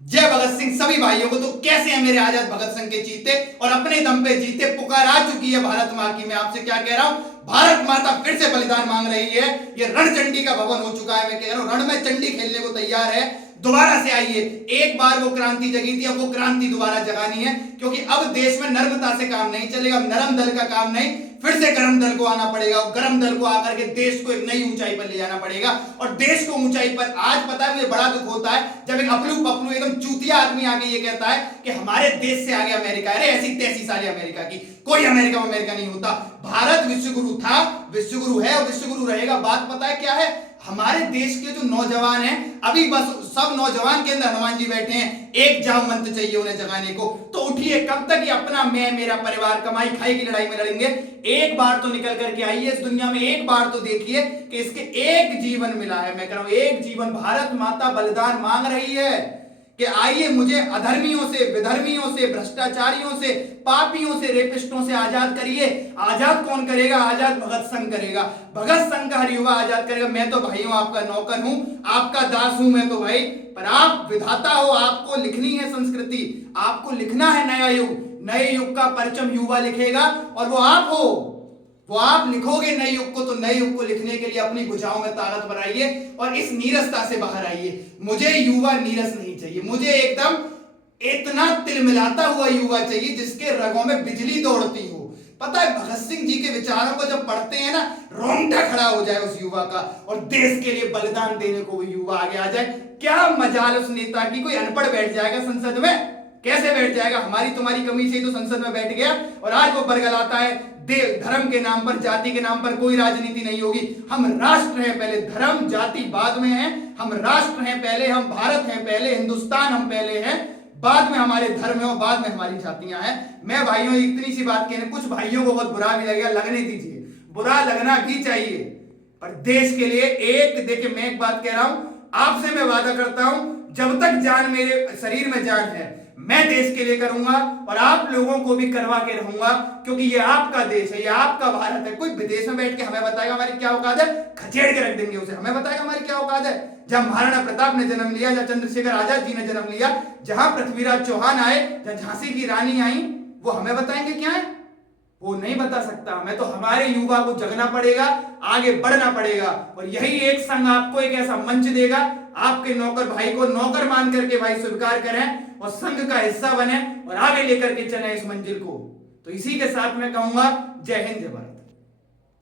जय भगत सिंह सभी भाइयों को। तो कैसे हैं मेरे आजाद भगत सिंह के चीते और अपने दम पे जीते। पुकार आ चुकी है भारत मां की। मैं आपसे क्या कह रहा हूं, भारत माता फिर से बलिदान मांग रही है। ये रणचंडी का भवन हो चुका है। मैं कह रहा हूं रण में चंडी खेलने को तैयार है। दोबारा से आइए। एक बार वो क्रांति जगी थी, अब वो क्रांति दोबारा जगानी है, क्योंकि अब देश में नर्मता से काम नहीं चलेगा। नरम दल का काम नहीं, फिर से गरम दल को आना पड़ेगा। गरम दल को आकर के देश को एक नई ऊंचाई पर ले जाना पड़ेगा। और देश को ऊंचाई पर आज पता है मुझे बड़ा दुख होता है जब एक अपलू पपलू एकदम चूतिया आदमी आके ये कहता है कि हमारे देश से आगे अमेरिका। अरे ऐसी तैसी साली अमेरिका की, कोई अमेरिका नहीं होता। भारत विश्वगुरु था, विश्वगुरु है और विश्वगुरु रहेगा। बात पता है क्या है, हमारे देश के जो नौजवान हैं, अभी बस सब नौजवान के अंदर हनुमान जी बैठे हैं। एक जाव मंत्र चाहिए उन्हें जगाने को। तो उठिए, कब तक ये अपना मैं मेरा परिवार कमाई खाई की लड़ाई में लड़ेंगे। एक बार तो निकल करके आइए इस दुनिया में, एक बार तो देखिए कि इसके एक जीवन मिला है। मैं कह रहा हूं एक जीवन। भारत माता बलिदान मांग रही है कि आइए मुझे अधर्मियों से, विधर्मियों से, भ्रष्टाचारियों से, पापियों से, रेपिस्टों से आजाद करिए। आजाद कौन करेगा? आजाद भगत सिंह करेगा। भगत सिंह का हर युवा आजाद करेगा। मैं तो भाइयों आपका नौकर हूं, आपका दास हूं मैं तो भाई, पर आप विधाता हो। आपको लिखनी है संस्कृति, आपको लिखना है नया युग। नए युग का परचम युवा लिखेगा और वो आप हो। वो आप लिखोगे नए युग को। तो नए युग को लिखने के लिए अपनी भुजाओं में ताकत बनाइए और इस नीरसता से बाहर आइए। मुझे युवा नीरस नहीं चाहिए, मुझे एकदम इतना तिलमिलाता हुआ युवा चाहिए जिसके रगों में बिजली दौड़ती हो। पता है भगत सिंह जी के विचारों को जब पढ़ते हैं ना, रोंगटा खड़ा हो जाए उस युवा का, और देश के लिए बलिदान देने को वो युवा आगे आ जाए। क्या मजाल उस नेता की। कोई अनपढ़ बैठ जाएगा संसद में? कैसे बैठ जाएगा? हमारी तुम्हारी कमी से तो संसद में बैठ गया और आज वो बरगलाता है धर्म के नाम पर, जाति के नाम पर कोई राजनीति नहीं होगी। हम राष्ट्र हैं पहले, धर्म जाति बाद में है। हम राष्ट्र हैं पहले, हम भारत हैं पहले, हिंदुस्तान हम पहले हैं, बाद में हमारे धर्म है और बाद में हमारी जातियां हैं। मैं भाइयों इतनी सी बात कहने, कुछ भाइयों को बहुत बुरा भी लगेगा, लगने दीजिए, बुरा लगना भी चाहिए, पर देश के लिए एक। देखिए मैं एक बात कह रहा हूं, आपसे मैं वादा करता हूं, जब तक जान मेरे शरीर में जान है मैं देश के लिए करूंगा और आप लोगों को भी करवा के रहूंगा, क्योंकि ये आपका देश है, ये आपका भारत है। कोई विदेश में बैठ के हमें बताएगा हमारी क्या औकात है, खचेड़ के रख देंगे उसे। हमें बताएगा हमारी क्या औकात है। जब महाराणा प्रताप ने जन्म लिया, जब चंद्रशेखर आजाद जी ने जन्म लिया, जहां पृथ्वीराज चौहान आए, जब झांसी की रानी आई, वो हमें बताएंगे क्या है? वो नहीं बता सकता। हमें तो हमारे युवा को जगना पड़ेगा, आगे बढ़ना पड़ेगा। और यही एक संघ आपको एक ऐसा मंच देगा, आपके नौकर भाई को नौकर मान करके भाई स्वीकार करें और संघ का हिस्सा बने और आगे लेकर के चले इस मंजिल को। तो इसी के साथ मैं कहूंगा जय हिंद, जय भारत।